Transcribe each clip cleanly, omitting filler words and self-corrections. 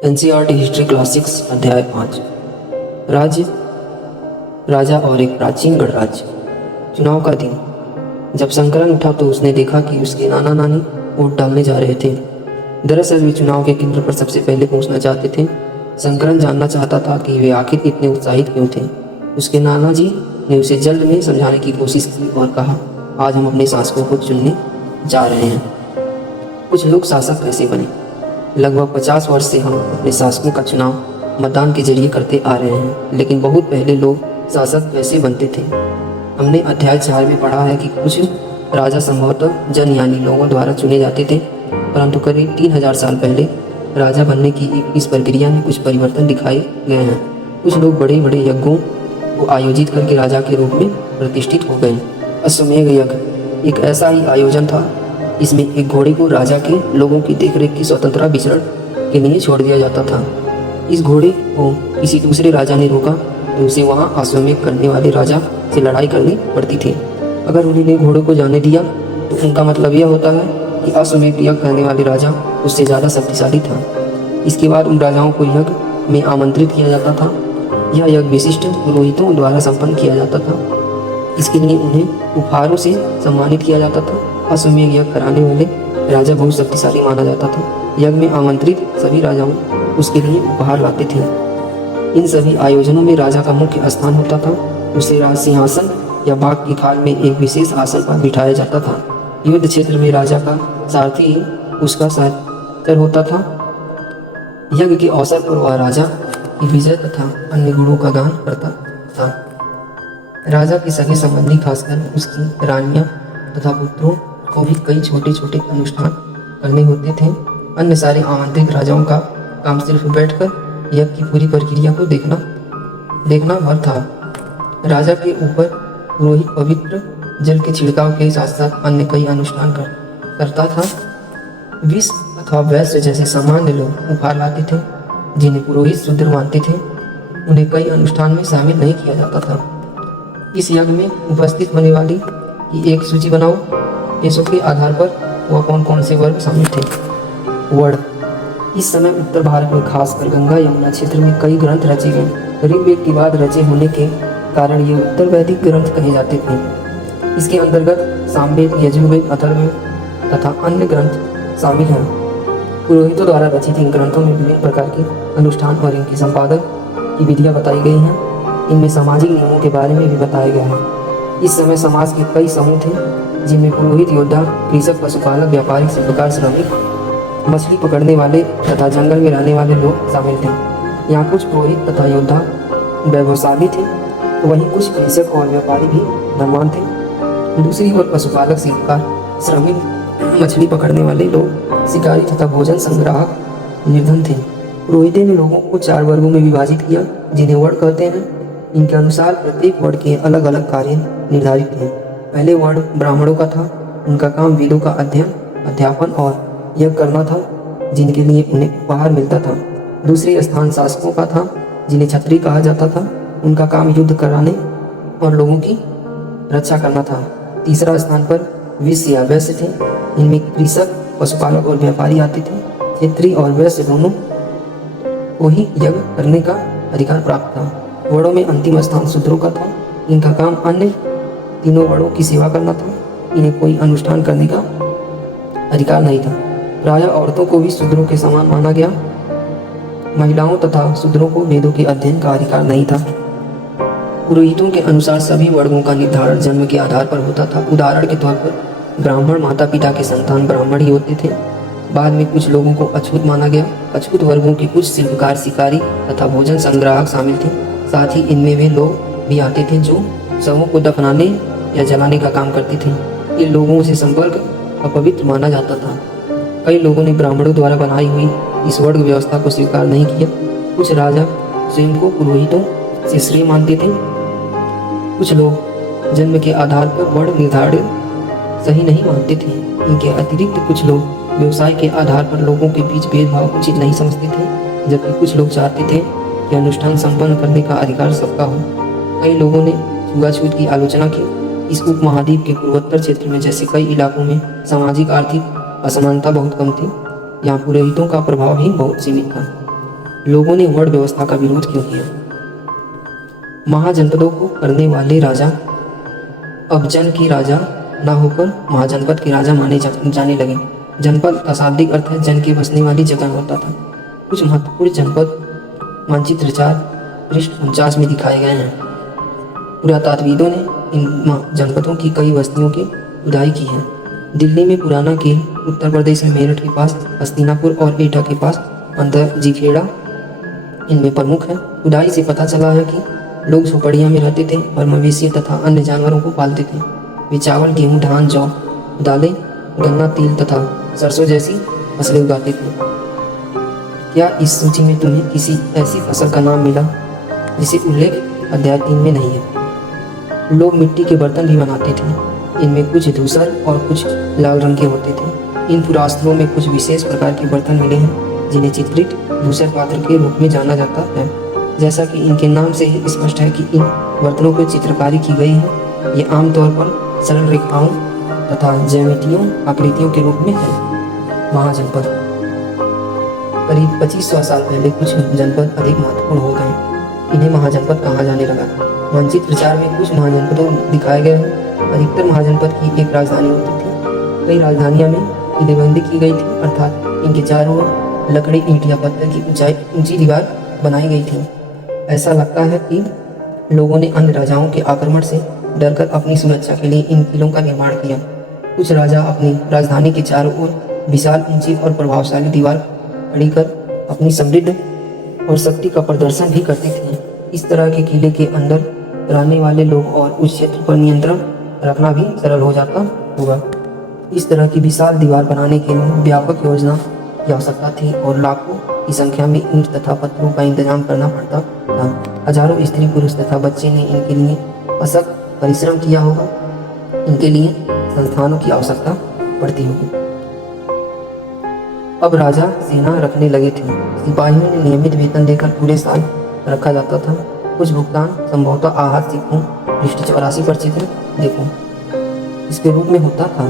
NCERT history classics अध्याय 5 राज्य राजा और एक प्राचीन गणराज्य। चुनाव का दिन। जब शंकरन उठा तो उसने देखा कि उसके नाना नानी वोट डालने जा रहे थे। दरअसल वे चुनाव के केंद्र पर सबसे पहले पहुंचना चाहते थे। शंकरन जानना चाहता था कि वे आखिर इतने उत्साहित क्यों थे। उसके नाना जी ने उसे जल्द में समझाने की कोशिश की और कहा, आज हम अपने शासकों को चुनने जा रहे हैं। कुछ लोग शासक कैसे बने। लगभग 50 वर्ष से हम अपने शासकों का चुनाव मतदान के जरिए करते आ रहे हैं, लेकिन बहुत पहले लोग शासक कैसे बनते थे। हमने अध्याय 4 में पढ़ा है कि कुछ राजा संभवतः जन यानी लोगों द्वारा चुने जाते थे, परंतु करीब 3000 साल पहले राजा बनने की इस प्रक्रिया में कुछ परिवर्तन दिखाए गए हैं। कुछ लोग बड़े बड़े यज्ञों को आयोजित करके राजा के रूप में प्रतिष्ठित हो गए। अश्वमेध यज्ञ एक ऐसा ही आयोजन था। इसमें एक घोड़े को राजा के लोगों की देखरेख की स्वतंत्रता विचरण के लिए छोड़ दिया जाता था। इस घोड़े को किसी दूसरे राजा ने रोका तो उसे वहां अश्वमेध करने वाले राजा से लड़ाई करनी पड़ती थी। अगर उन्होंने घोड़े को जाने दिया तो उनका मतलब यह होता है कि अश्वमेध यज्ञ करने वाले राजा उससे ज़्यादा शक्तिशाली था। इसके बाद उन राजाओं को यज्ञ में आमंत्रित किया जाता था। यह यज्ञ विशिष्ट पुरोहितों द्वारा संपन्न किया जाता था। इसके लिए उन्हें उपहारों से सम्मानित किया जाता था। अश्वमेध यज्ञ कराने वाले राजा बहुत शक्तिशाली माना जाता था। यज्ञ में आमंत्रित सभी राजाओं उसके लिए उपहार लाते थे। इन सभी आयोजनों में राजा का मुख्य स्थान होता था। उसे राज सिंहासन या बाघ की खाल में एक विशेष आसन पर बिठाया जाता था। युद्ध क्षेत्र में राजा का सारथी ही उसका सहचर होता था। यज्ञ के अवसर पर वह राजा की विजय तथा अन्य गुणों का गान करता था। राजा के सगे संबंधी, खासकर उसकी रानियां तथा पुत्रों को भी कई छोटे छोटे अनुष्ठान करने होते थे। अन्य सारे आमंत्रित राजाओं का काम सिर्फ बैठकर यज्ञ की पूरी प्रक्रिया को देखना भर था। राजा के ऊपर पुरोहित पवित्र जल के छिड़काव के साथ साथ अन्य कई अनुष्ठान करता था। विष अथवा वैश्य जैसे सामान्य लोग उपहार लाते थे, जिन्हें पुरोहित शूद्र मानते थे। उन्हें कई अनुष्ठान में शामिल नहीं किया जाता था। इस यज्ञ में उपस्थित होने वाली की एक सूची बनाओ। पेशों के आधार पर वह कौन कौन से वर्ग शामिल थे। वर्ण। इस समय उत्तर भारत में खासकर गंगा यमुना क्षेत्र में कई ग्रंथ रचे गए। ऋग्वेद के बाद रचे होने के कारण ये उत्तर वैदिक ग्रंथ कहे जाते थे। इसके अंतर्गत सामवेद, यजुर्वेद, अथर्ववेद तथा अन्य ग्रंथ शामिल हैं। पुरोहितों द्वारा रचित इन ग्रंथों में विभिन्न प्रकार के अनुष्ठान और इनके संपादन की विधियाँ बताई गई हैं। इनमें सामाजिक नियमों के बारे में भी बताया गया है। इस समय समाज के कई समूह थे, जिनमें पुरोहित, योद्धा, कृषक, पशुपालक, व्यापारी, शिल्पकार, श्रमिक, मछली पकड़ने वाले तथा जंगल में रहने वाले लोग शामिल थे। यहाँ कुछ पुरोहित तथा योद्धा वैभवशाली थे, तो वहीं कुछ कृषक और व्यापारी भी धनवान थे। दूसरी ओर पशुपालक, शिल्पकार, श्रमिक, मछली पकड़ने वाले लोग शिकारी तथा भोजन संग्राहक निर्धन थे। पुरोहितों ने लोगों को 4 वर्गों में विभाजित किया, जिन्हें वर्ण कहते हैं। इनके अनुसार प्रत्येक वर्ण के अलग अलग कार्य निर्धारित थे। पहले वर्ण ब्राह्मणों का था। उनका काम वेदों का अध्ययन, अध्यापन और यज्ञ करना था, जिनके लिए उन्हें उपहार मिलता था। दूसरे स्थान शासकों का था, जिन्हें क्षत्रिय कहा जाता था। उनका काम युद्ध कराने और लोगों की रक्षा करना था। तीसरा स्थान पर वैश्य या वैश्य थे। इनमें कृषक, पशुपालक और व्यापारी आते थे। क्षत्रिय और वैश्य दोनों को ही यज्ञ करने का अधिकार प्राप्त था। वर्णों में अंतिम स्थान शूद्रों का था। इनका काम अन्य तीनों वर्णों की सेवा करना था। इन्हें कोई अनुष्ठान करने का अधिकार नहीं था। प्रायः औरतों को भी शूद्रों के समान माना गया। महिलाओं तथा शूद्रों को वेदों के अध्ययन का अधिकार नहीं था। पुरोहितों के अनुसार सभी वर्गों का निर्धारण जन्म के आधार पर होता था। उदाहरण के तौर पर ब्राह्मण माता पिता के संतान ब्राह्मण ही होते थे। बाद में कुछ लोगों को अछूत माना गया। अछूत वर्गों के कुछ शिल्पकार, शिकारी तथा भोजन संग्राहक शामिल थे। साथ ही इनमें वे लोग भी आते थे जो शवों को दफनाने या जलाने का काम करते थे। इन लोगों से संपर्क अपवित्र माना जाता था। कई लोगों ने ब्राह्मणों द्वारा बनाई हुई इस वर्ग व्यवस्था को स्वीकार नहीं किया। कुछ राजा स्वयं को पुरोहितों से श्रेय मानते थे। कुछ लोग जन्म के आधार पर वर्ण निर्धारण सही नहीं मानते थे। इनके अतिरिक्त कुछ लोग व्यवसाय के आधार पर लोगों के बीच भेदभाव उचित नहीं समझते थे, जबकि कुछ लोग चाहते थे कि अनुष्ठान संपन्न करने का अधिकार सबका हो। कई लोगों ने छुआछूत की आलोचना की। इस उपमहाद्वीप के पूर्वोत्तर क्षेत्र में जैसे कई इलाकों में सामाजिक आर्थिक असमानता बहुत कम थी। यहाँ पुरोहितों का प्रभाव ही बहुत सीमित था। लोगों ने वर्ण व्यवस्था का विरोध क्यों किया? महाजनपदों को करने वाले राजा अब जन के राजा न होकर महाजनपद के राजा जाने लगे। जनपद का शाब्दिक अर्थ है जन के बसने वाली जगह होता था। कुछ महत्वपूर्ण जनपद मानचित्र 4 पृष्ठ 49 में दिखाए गए हैं। पुरातत्वविदों ने इन जनपदों की कई बस्तियों की खुदाई की है। दिल्ली में पुराना किल, उत्तर प्रदेश में मेरठ के पास हस्तिनापुर और एटा के पास अंतरजीखेड़ा इनमें प्रमुख है। खुदाई से पता चला है कि लोग झोपड़ियाँ में रहते थे और मवेशी तथा अन्य जानवरों को पालते थे। वे चावल, गेहूँ, धान, जौ, दालें, गन्ना, तिल तथा सरसों जैसी फसलें उगाते थे। क्या इस सूची में तुम्हें किसी ऐसी फसल का नाम मिला जिसे उल्लेख अध्याय 3 में नहीं है? लोग मिट्टी के बर्तन भी बनाते थे। इनमें कुछ धूसर और कुछ लाल रंग के होते थे। इन पुरास्थलों में कुछ विशेष प्रकार के बर्तन मिले हैं जिन्हें चित्रित धूसर पात्र के रूप में जाना जाता है। जैसा कि इनके नाम से ही स्पष्ट है कि इन बर्तनों पर चित्रकारी की गई है। ये आमतौर पर सरल रेखाओं तथा ज्यामितीयों आकृतियों के रूप में है। महाजनपद करीब 2500 साल पहले कुछ जनपद अधिक महत्वपूर्ण हो गए। इन्हें महाजनपद कहा जाने लगा। मानचित्र 4 में कुछ महाजनपदों दिखाए गए हैं। अधिकतर महाजनपद की एक राजधानी होती थी। कई राजधानियां में किलेबंदी की गई थी, अर्थात इनके चारों ओर लकड़ी, ईंट या पत्थर की ऊंची दीवार बनाई गई थी। ऐसा लगता है कि लोगों ने अन्य राजाओं के आक्रमण से डरकर अपनी सुरक्षा के लिए इन किलों का निर्माण किया। कुछ राजा अपनी राजधानी के चारों ओर विशाल, ऊंची और प्रभावशाली दीवार खड़ी कर अपनी समृद्ध और शक्ति का प्रदर्शन भी करते थे। इस तरह के किले के अंदर रहने वाले लोग और उस क्षेत्र पर नियंत्रण रखना भी सरल हो जाता होगा। इस तरह की विशाल दीवार बनाने के लिए व्यापक योजना की आवश्यकता थी और लाखों की संख्या में ईंट तथा पत्थरों का इंतजाम करना पड़ता था। हजारों स्त्री, पुरुष तथा बच्चे ने इनके लिए अथक परिश्रम किया होगा। इनके लिए संस्थानों की आवश्यकता पड़ती होगी। अब राजा सेना रखने लगे थे। सिपाहियों ने नियमित वेतन देकर पूरे साल रखा जाता था। कुछ भुगतान संभवतः आहत सिक्कों पृष्ठ 84 पर चित्र देखो इसके रूप में होता था।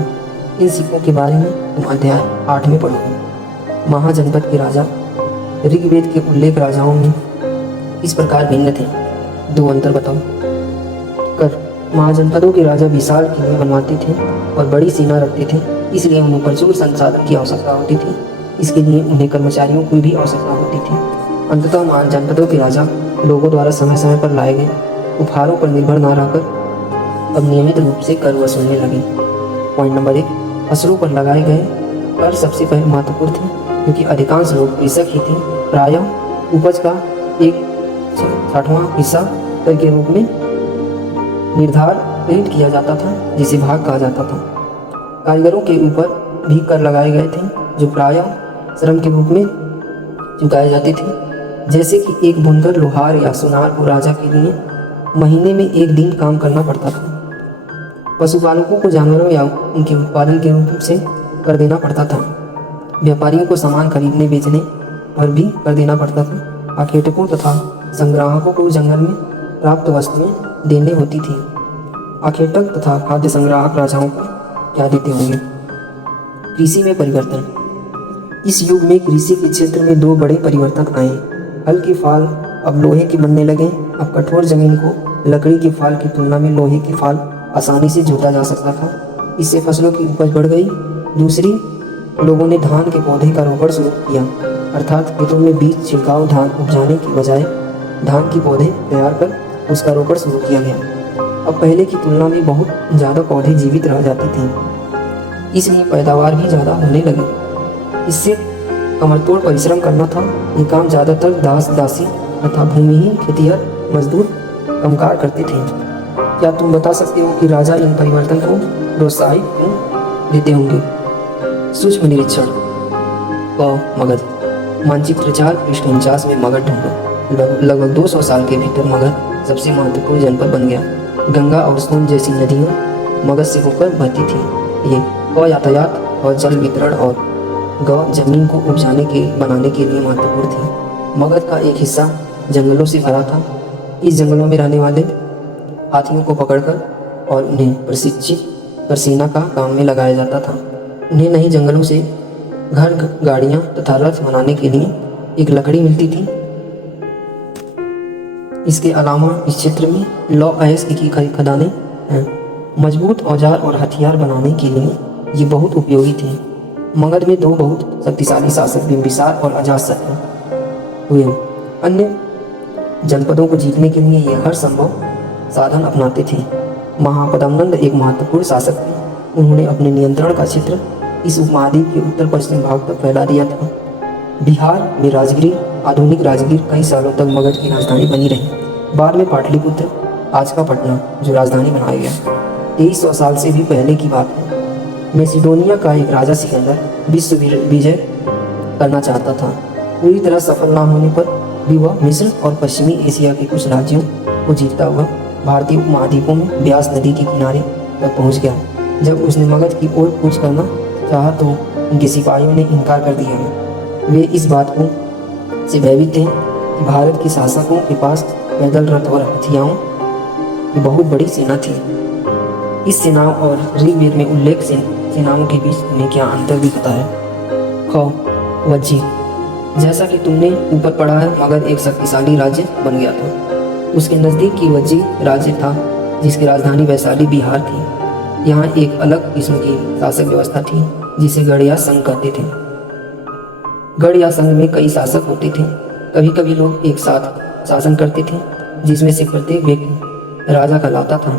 इन सिक्कों के बारे में तुम अध्याय 8 में पढ़ोगे। महाजनपद के राजा ऋग्वेद के उल्लेख राजाओं में इस प्रकार भिन्न थे। 2 अंतर बताओ। कर महाजनपदों के राजा विशाल किले बनवाते थे और बड़ी सेना रखते थे, इसलिए उन्हें प्रचुर संसाधन की आवश्यकता होती थी। इसके लिए उन्हें कर्मचारियों की भी आवश्यकता होती थी। अंततः महाजनपदों के राजा लोगों द्वारा समय समय पर लाए गए उपहारों पर निर्भर न रहकर अब नियमित रूप से कर वसूलने लगे। पॉइंट नंबर 1, फसलों पर लगाए गए कर सबसे पहले महत्वपूर्ण थे क्योंकि अधिकांश लोग कृषक ही थे। प्रायः उपज का 1/60वां हिस्सा कर के रूप में निर्धारित किया जाता था, जिसे भाग कहा जाता था। कारीगरों के ऊपर भी कर लगाए गए थे जो प्रायः श्रम के रूप में चुकाए जाते थे, जैसे कि एक बुनकर, लोहार या सुनार को राजा के लिए महीने में 1 दिन काम करना पड़ता था। पशुपालकों को जानवरों या उनके उत्पादन के रूप से कर देना पड़ता था। व्यापारियों को सामान खरीदने बेचने पर भी कर देना पड़ता था। आखेटकों तथा संग्राहकों को जंगल में प्राप्त वस्तुएं देने होती थी। आखेटक तथा खाद्य संग्राहक राजाओं को क्या देते होंगे? कृषि में परिवर्तन। इस युग में कृषि के क्षेत्र में 2 बड़े परिवर्तन आए। हल के फाल अब लोहे के बनने लगे। अब कठोर जमीन को लकड़ी के फाल की तुलना में लोहे के फाल आसानी से जोता जा सकता था। इससे फसलों की उपज बढ़ गई। दूसरी, लोगों ने धान के पौधे का रोपण शुरू किया, अर्थात खेतों में बीज छिड़काव धान उपजाने की बजाय धान के पौधे तैयार कर उसका रोपण शुरू किया गया। अब पहले की तुलना में बहुत ज़्यादा पौधे जीवित रह जाते थे, इसलिए पैदावार भी ज़्यादा होने लगी। इससे कमरतोड़ परिश्रम करना था। ये काम ज़्यादातर दास दासी तथा भूमिहीन खेतिहर मजदूर कामकार करते थे। क्या तुम बता सकते हो कि राजा इन परिवर्तन को प्रोत्साहित क्यों देते होंगे? सूक्ष्म निरीक्षण। मगध मानचित्र 4 पृष्ठ 49 में मगध ढूंढो। लगभग 200 साल के भीतर मगध सबसे महत्वपूर्ण जनपद बन गया। गंगा और सोन जैसी नदियाँ मगध से होकर बहती थी। ये यातायात और जल वितरण और जमीन को उपजाने के बनाने के लिए महत्वपूर्ण थी। मगध का एक हिस्सा जंगलों से भरा था। इस जंगलों में रहने वाले हाथियों को पकड़कर और उन्हें प्रशिक्षित कर सेना का काम में लगाया जाता था। उन्हें नहीं जंगलों से घर, गाड़ियाँ तथा रथ बनाने के लिए एक लकड़ी मिलती थी इसके अलावा इस क्षेत्र में लौ अयस्क की खदानें हैं। मजबूत औजार और हथियार बनाने के लिए ये बहुत उपयोगी थे। मगध में दो बहुत शक्तिशाली शासक बिंबिसार और अजातशत्रु हुए। अन्य जनपदों को जीतने के लिए ये हर संभव साधन अपनाते थे। महापद्मनंद एक महत्वपूर्ण शासक थे। उन्होंने अपने नियंत्रण का क्षेत्र इस उपमहाद्वीप के उत्तर पश्चिम भाग तक फैला दिया था। बिहार में राजगिरी, आधुनिक राजगीर कई सालों तक मगध की राजधानी बनी रही। बाद में पाटलिपुत्र, आज का पटना, जो राजधानी बनाया गया। 2300 साल से भी पहले की बात है। मैसिडोनिया का एक राजा सिकंदर विश्व विजय करना चाहता था। पूरी तरह सफल न होने पर भी वह मिस्र और पश्चिमी एशिया के कुछ राज्यों को जीतता हुआ भारतीय उपमहाद्वीपों में ब्यास नदी के किनारे तक पहुंच गया। जब उसने मगध की ओर कूच करना चाहा तो उनके सिपाहियों ने इनकार कर दिया। वे इस बात को से भयभीत थे कि भारत के शासकों के पास पैदल रथ और हथियारों की बहुत बड़ी सेना थी। इस सेनाओं और ऋग्वेद में उल्लेख सेनाओं के बीच तुम्हें क्या अंतर दिखता है? ख वज्जी, जैसा कि तुमने ऊपर पढ़ा है, मगध एक शक्तिशाली राज्य बन गया था। उसके नज़दीक की वज्जी राज्य था जिसकी राजधानी वैशाली बिहार थी। यहाँ एक अलग किस्म की शासक व्यवस्था थी जिसे गढ़ या संघ कहते थे। गढ़ या संघ में कई शासक होते थे। कभी कभी लोग एक साथ शासन करते थे जिसमें से प्रत्येक व्यक्ति राजा कहलाता था।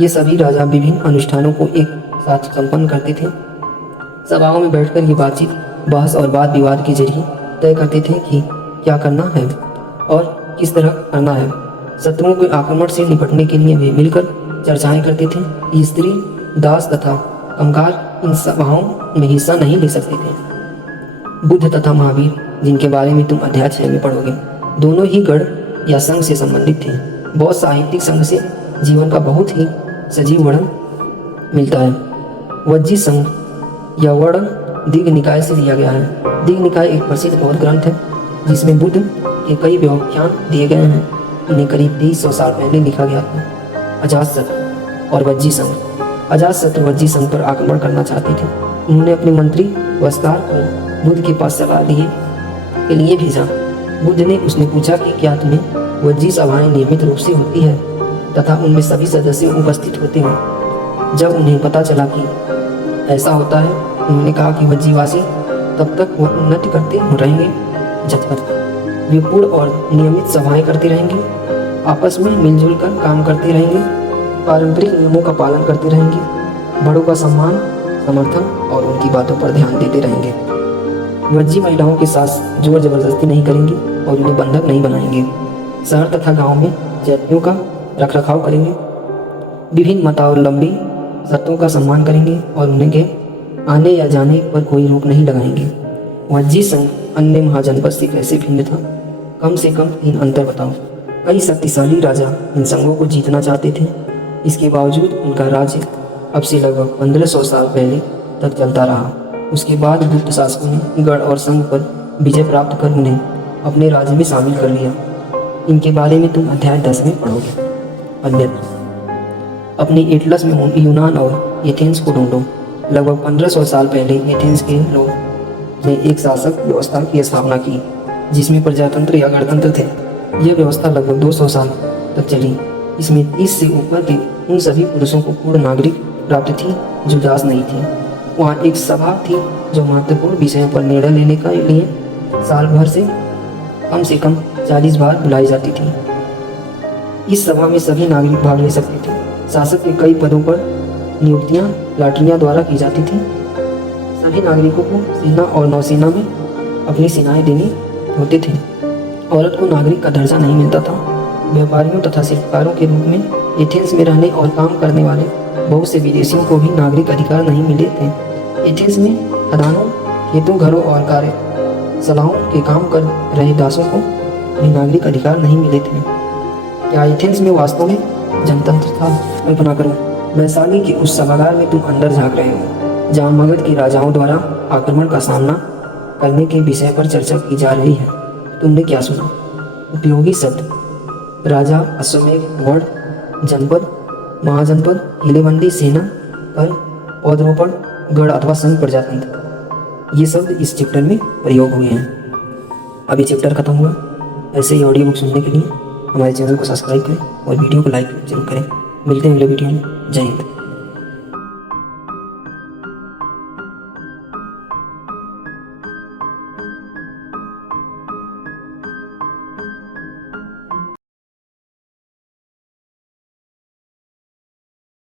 ये सभी राजा विभिन्न अनुष्ठानों को एक साथ संपन्न करते थे। सभाओं में बैठकर ये बातचीत, बहस और वाद विवाद के जरिए तय करते थे कि क्या करना है और किस तरह करना है। शत्रुओं के आक्रमण से निपटने के लिए वे मिलकर चर्चाएं करते थे। स्त्री, दास तथा कामगार इन सभाओं में हिस्सा नहीं ले सकते थे। बुद्ध तथा महावीर, जिनके बारे में तुम अध्याय 6 में पढ़ोगे, दोनों ही गढ़ या संघ से संबंधित थे। बौद्ध साहित्यिक संघ से जीवन का बहुत ही सजीव वर्णन मिलता है। वज्जी संघ या वर्णन दीघ निकाय से लिया गया है। दीघ निकाय एक प्रसिद्ध बौद्ध ग्रंथ है जिसमें बुद्ध के कई व्याख्यान दिए गए हैं। इन्हें करीब 2300 साल पहले लिखा गया था। अजातशत्रु और वज्जी संघ। अजातशत्रु वज्जी संघ पर आक्रमण करना चाहते थे। उन्होंने अपने मंत्री वस्तार को बुद्ध के पास सलाह के लिए भेजा। बुद्ध ने उसने पूछा कि क्या तुम्हें वज्जी सभाएं नियमित रूप से होती है तथा उनमें सभी सदस्य उपस्थित होते हैं। जब उन्हें पता चला कि ऐसा होता है, उन्होंने कहा कि वज्जीवासी तब तक वो उन्नति करते रहेंगे जब तक वे पूर्ण और नियमित सभाएं करते रहेंगे, आपस में मिलजुल कर काम करते रहेंगे, पारंपरिक नियमों का पालन करते रहेंगे, बड़ों का सम्मान, समर्थन और उनकी बातों पर ध्यान देते रहेंगे। वज्जी महिलाओं के साथ जोर जबरदस्ती नहीं करेंगे और उन्हें बंधक नहीं बनाएंगे। शहर तथा गांव में जातियों का रखरखाव करेंगे, विभिन्न मतावलंबी शर्तों का सम्मान करेंगे और उनके आने या जाने पर कोई रोक नहीं लगाएंगे। वज्जी संघ अन्य महाजनपद से कैसे भिन्न था? कम से कम 3 अंतर बताओ। कई शक्तिशाली राजा इन संघों को जीतना चाहते थे। इसके बावजूद उनका राज्य अब से लगभग 1500 साल पहले तक चलता रहा। उसके बाद गुप्त शासकों ने गढ़ और संघ पर विजय प्राप्त कर उन्हें अपने राज्य में शामिल कर लिया। इनके बारे में तुम अध्याय 10 में पढ़ोगे। अन्यथा अपने एटलस में यूनान और एथेंस को ढूंढो। लगभग 1500 साल पहले एथेंस के लोग ने एक शासक व्यवस्था की स्थापना की जिसमें प्रजातंत्र या गणतंत्र थे। यह व्यवस्था लगभग 200 साल तक चली। इसमें 30 से ऊपर के उन सभी पुरुषों को पूर्ण नागरिक प्राप्त थी जो दास नहीं थे। वहाँ एक सभा थी जो महत्वपूर्ण विषयों पर निर्णय लेने के लिए साल भर से कम 40 बार बुलाई जाती थी। इस सभा में सभी नागरिक भाग ले सकते थे। शासक के कई पदों पर नियुक्तियां लाटरियां द्वारा की जाती थी। सभी नागरिकों को सेना और नौसेना में अपनी सेनाएं देनी होते थे। औरत को नागरिक का दर्जा नहीं मिलता था। व्यापारियों तथा शिल्पकारों के रूप में एथेंस में रहने और काम करने वाले बहुत से विदेशियों को भी नागरिक अधिकार नहीं मिले थे। एथेंस में खदानों, खेतों, घरों और कार्यशालाओं के काम कर रहे दासों को भी नागरिक अधिकार नहीं मिले थे। क्या एथेंस में वास्तव में जनतंत्र था? कल्पना करो, वैशाली के उस सभागार में तुम अंदर झांक रहे हो जहाँ मगध के राजाओं द्वारा आक्रमण का सामना करने के विषय पर चर्चा की जा रही है। तुमने क्या सुना? उपयोगी शब्द: राजा, अश्वमेध, वर्ण, जनपद, महाजनपद, किलेबंदी, सेना, कर, पौधरोपण, गढ़ अथवा संघ, प्रजातंत्र। ये शब्द इस चैप्टर में प्रयोग हुए हैं। अब ये चैप्टर खत्म हुआ। ऐसे ही ऑडियो बुक सुनने के लिए हमारे चैनल को सब्सक्राइब करें और वीडियो को लाइक जरूर करें। मिलते हैं अगले वीडियो में। जय हिंद।